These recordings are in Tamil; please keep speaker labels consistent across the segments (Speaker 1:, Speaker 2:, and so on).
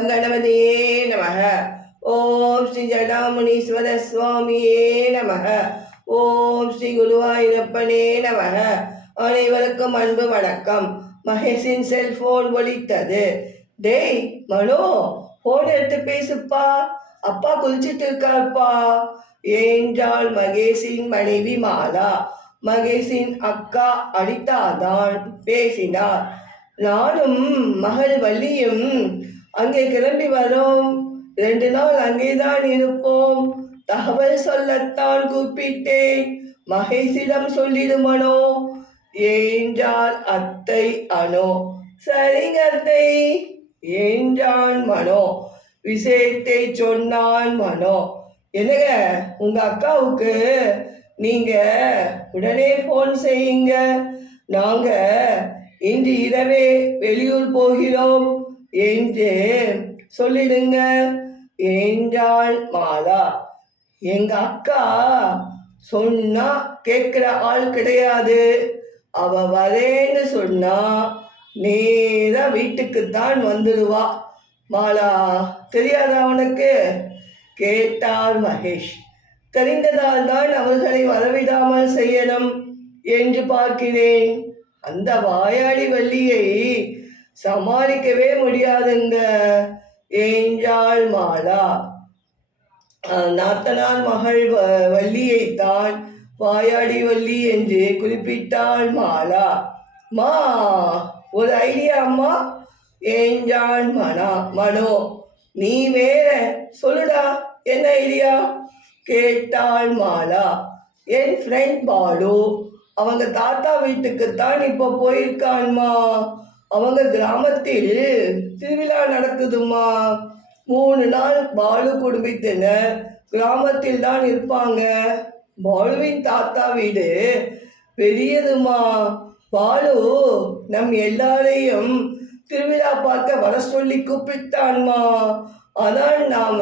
Speaker 1: கம் கணபதியே நமக ஓம் ஸ்ரீ ஜடாமுனீஸ்வர சுவாமியே நமக ஓம் ஸ்ரீ குருவாயூரப்பனே நமக அனைவருக்கும் அன்பு வணக்கம். மகேஷின் செல்போன் ஒலித்தது. டேய் மனோ போன் எடுத்து பேசுப்பா. அப்பா குளிச்சிட்டு இருக்காப்பா ஏஞ்சாள் மகேஷின் மனைவி மாலா மகேஷின் அக்கா அடித்தாதான் பேசினார். நானும் மகள் வள்ளியும் அங்கே கிளம்பி வரோம். ரெண்டு நாள் அங்கேதான் இருப்போம். தகவல் சொல்லத்தான் கூப்பிட்டேன். மகேஷிடம் சொல்லிடுமனோ? ஏன்றால் அத்தை அனோ? சரிங்க அத்தை. என்றான் மனோ? விஷயத்தை சொன்னான் மனோ. என்னங்க உங்க அக்காவுக்கு நீங்க உடனே ஃபோன் செய்யுங்க. நாங்க இன்று இரவே வெளியூர் போகிறோம். என்று சொல்லிடுங்க. என்றாள் மாலா எங்க அக்கா சொன்னா கேட்குற ஆள் கிடையாது. அவ வரேன்னு சொன்னா நேரா வீட்டுக்கு தான் வந்துடுவா மாலா தெரியாதா உனக்கு? கேட்டார் மகேஷ் தெரிந்ததால் தான் அவர்களை வரவிடாமல் செய்யணும் என்று பார்க்கிறேன். அந்த வாயாடி வள்ளியை சமாளிக்கவே முடியாதுங்க. ஏஞ்சாள் மாலா. அஹ் நாத்தனார் மகள் வ- வள்ளியைத்தான் வாயாடி வள்ளி என்று குறிப்பிட்டாள் மாலா. மா ஒரு ஐடியா அம்மா. ஏஞ்சாள் மனா மனோ நீ வேற சொல்லுடா என்ன ஐடியா? கேட்டாள் மாலா. என் ஃப்ரெண்ட் பாலு அவங்க தாத்தா வீட்டுக்குத்தான் இப்போ போயிருக்கான்மா. அவங்க கிராமத்தில் திருவிழா நடக்குதுமா மூணு நாள் பாலு குடும்பத்தினர் கிராமத்தில் தான் இருப்பாங்க. பாலுவின் தாத்தா வீடு பெரியதுமா பாலு நம் எல்லாரையும் திருவிழா பார்க்க வர சொல்லி கூப்பிட்டான்மா. அதான் நாம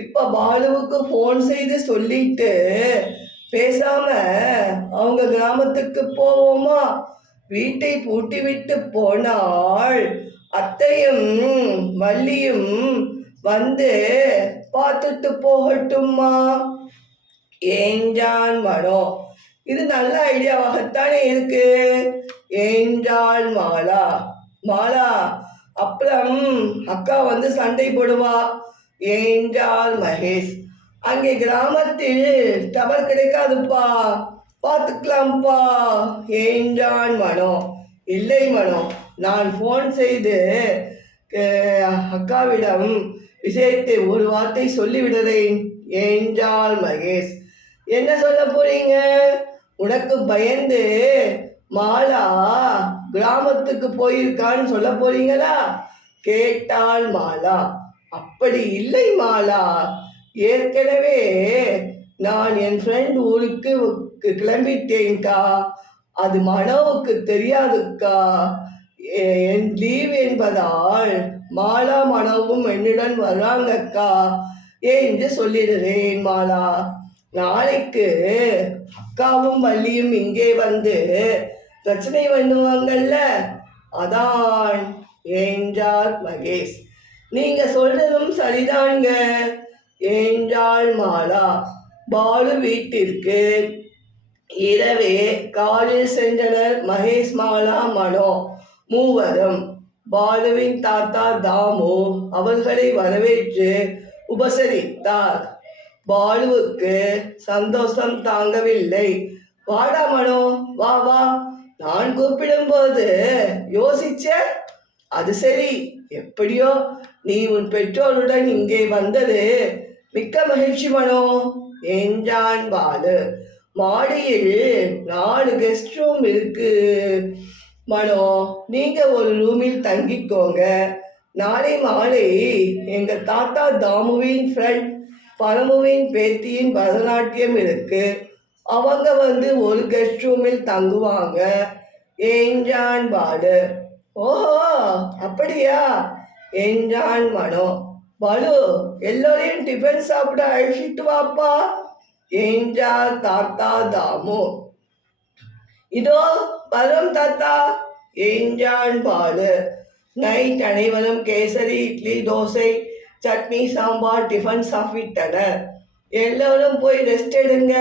Speaker 1: இப்ப பாலுவுக்கு ஃபோன் செய்து சொல்லிட்டு பேசாம அவங்க கிராமத்துக்கு போவோமா? வீட்டை பூட்டிவிட்டு போனால் அத்தையும் வள்ளியும் வந்து பார்த்துட்டு போகட்டும்மா. ஏஞ்சான் மனோ? இது நல்ல ஐடியாவாகத்தானே இருக்கு. ஏஞ்சாள் மாலா? மாலா அப்புறம் அக்கா வந்து சண்டை போடுவா. ஏஞ்சாள் மகேஷ்? அங்கே கிராமத்தில் டவர் கிடைக்காதுப்பா. பார்த்துக்கலாம்ப்பா. ஏஞ்சான் மனோ? இல்லை மனோ நான் ஃபோன் செய்து அக்காவிடம் விஷயத்தை ஒரு வார்த்தை சொல்லிவிடுறேன் என்றாள் மகேஷ் என்ன சொல்ல போறீங்க? உனக்கு பயந்து மாலா கிராமத்துக்கு போயிருக்கான்னு சொல்ல போறீங்களா? கேட்டாள் மாலா. அப்படி இல்லை மாலா. ஏற்கனவே நான் என் ஃப்ரெண்ட் ஊருக்கு கிளம்பிட்டேன்க்கா. அது மனோவுக்கு தெரியாதுக்கா. என் லீவ் என்பதால் மாலா மனோவும் என்னுடன் வர்றாங்கக்கா. என்று சொல்லிடுறேன் மாலா? நாளைக்கு அக்காவும் வள்ளியும் இங்கே வந்து பிரச்சனை பண்ணுவாங்கல்ல? அதான் என்றார் மகேஷ். நீங்க சொல்றதும் சரிதாங்க என்றாள் மாலா. பாலு வீட்டிற்கு. இரவே காலில் சென்றனர் மகேஷ் மாலா மனோ. மூவரும் பாலுவின் தாத்தா தாமு அவர்களை வரவேற்று உபசரித்தார். பாலுவுக்கு சந்தோஷம் தாங்கவில்லை. வாடா மனோ வா வா. நான் கூப்பிடும்போது யோசிச்ச? அது சரி. எப்படியோ நீ உன் பெற்றோருடன் இங்கே வந்தது. மிக்க மகிழ்ச்சி மனோ. என்றான் பாலு. மாடியில் நாலு கெஸ்ட் ரூம் இருக்கு. மனோ நீங்க ஒரு ரூமில் தங்கிக்கோங்க. நாளை மாலை எங்க தாத்தா தாமுவின் ஃப்ரெண்ட் பரமுவின் பேத்தியின் பரதநாட்டியம் இருக்கு. அவங்க வந்து ஒரு கெஸ்ட் ரூமில் தங்குவாங்க. என்றான் பாலு. ஓஹோ அப்படியா? என்றான் மனோ. பாலு எல்லோரையும் டிஃபன் சாப்பிட அழைச்சிட்டு வாப்பா. என்றார் தாத்தா தாமு. இதோ வரும் தாத்தா. என்றான் பாலு. நைட் அனைவரும் கேசரி இட்லி தோசை சட்னி சாம்பார் டிஃபன் சாப்பிட்டனர். எல்லோரும் போய் ரெஸ்ட் எடுங்க.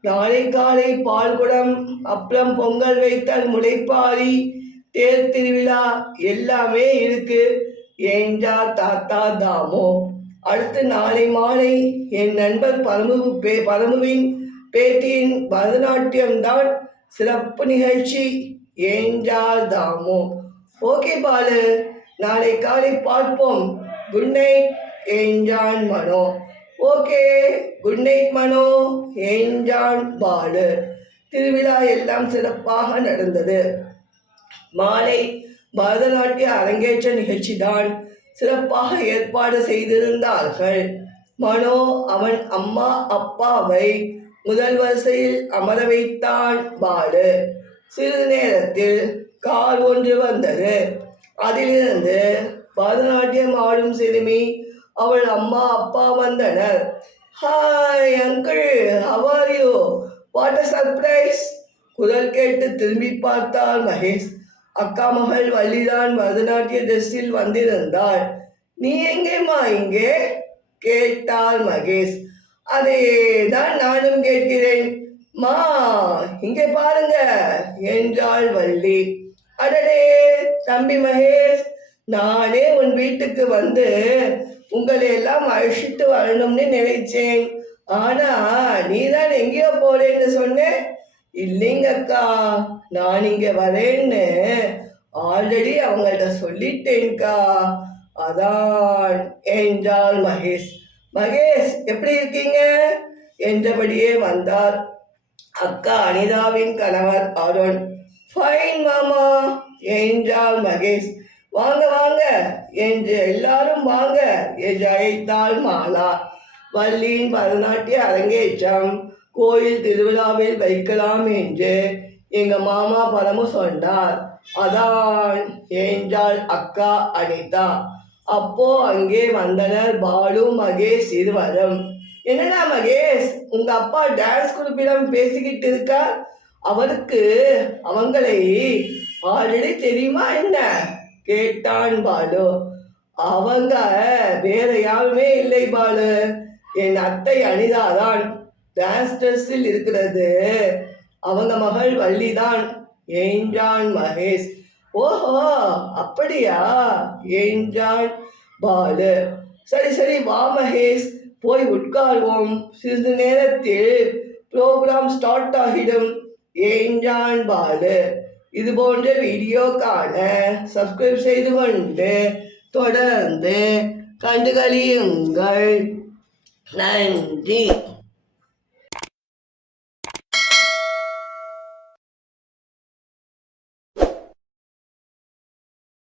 Speaker 1: நாளை காலை பால்குடம் அப்புறம் பொங்கல் வைத்தல் முளைப்பாரி தேர் திருவிழா எல்லாமே இருக்குது என்றார் தாத்தா தாமு. அடுத்து நாளை மாலை என் நண்பர் பரமு பே பரமுவின் பேட்டியின் பரதநாட்டியம் தான் சிறப்பு நிகழ்ச்சி என்றார் தாமு. ஓகே பாலு நாளை காலை பார்ப்போம். குட் நைட் என்றான் Mano. Okay good night Mano என்றான் பாலு. திருவிழா எல்லாம் சிறப்பாக நடந்தது. மாலை பரதநாட்டிய அரங்கேற்ற நிகழ்ச்சி தான் சிறப்பாக ஏற்பாடு செய்திருந்தார்கள். மனோ அவன் அம்மா அப்பாவை முதல் வரிசையில் அமர வைத்தான் பாலு. சிறிது நேரத்தில் கார் ஒன்று வந்தது. அதிலிருந்து பரதநாட்டியம் ஆடும் சிறுமி அவள் அம்மா அப்பா வந்தனர். Hi uncle how are you what a surprise குரல் கேட்டு திரும்பி பார்த்தார் மகேஷ். அக்கா மகள் வள்ளிதான் பரதநாட்டிய ட்ரெஸ்ஸில் வந்திருந்தாள். நீ எங்கேம்மா இங்கே? கேட்டாள் மகேஷ். அதே தான் நானும் கேட்கிறேன். மா இங்கே பாருங்க என்றாள் வள்ளி. அடடே தம்பி மகேஷ் நானே உன் வீட்டுக்கு வந்து உங்களை எல்லாம் அழிச்சிட்டு வரணும்னு நினைச்சேன். ஆனா நீதான் எங்கேயோ போறேன்னு சொன்னேன். இல்லைங்கக்கா நான் இங்க வரேன்னு ஆல்ரெடி அவங்கள்ட்ட சொல்லிட்டேன்க்கா. அதான் என்றாள் மகேஷ். மகேஷ் எப்படி இருக்கீங்க? என்றபடியே வந்தார். அக்கா அனிதாவின் கணவர் அருண். ஃபைன் மாமா என்றாள் மகேஷ். வாங்க வாங்க என்று எல்லாரும் வாங்க என்று அழைத்தாள் மாலா. வள்ளியின் பரநாட்டிய அரங்கேற்றம் கோயில் திருவிழாவில் வைக்கலாம் என்று எங்க மாமா பரமு சொன்னார். அதான் என்றாள் அக்கா அனிதா. அப்போ அங்கே வந்தனர் பாலு மகேஷ் இருவரும். என்னடா மகேஷ் உங்க அப்பா டான்ஸ் குரூப்பிடம் பேசிக்கிட்டு இருக்கார்? அவருக்கு அவங்களை ஆல்ரெடி தெரியுமா என்ன? கேட்டான் பாலு. அவங்க வேற யாருமே இல்லை பாலு. என் அத்தை அனிதாதான். ட்ரெஸ்ஸில் இருக்கிறது அவங்க மகள் வள்ளிதான் என்றான் மகேஷ் ஓஹோ அப்படியா என்றான் பாலு சரி சரி வா மகேஷ் போய் உட்கார்வோம் சிறிது நேரத்தில் ப்ரோக்ராம் ஸ்டார்ட் ஆகிடும் என்றான் பாலு இது போன்ற வீடியோக்கான சப்ஸ்கிரைப் செய்து கொண்டு தொடர்ந்து கண்டுகளியுங்கள் நன்றி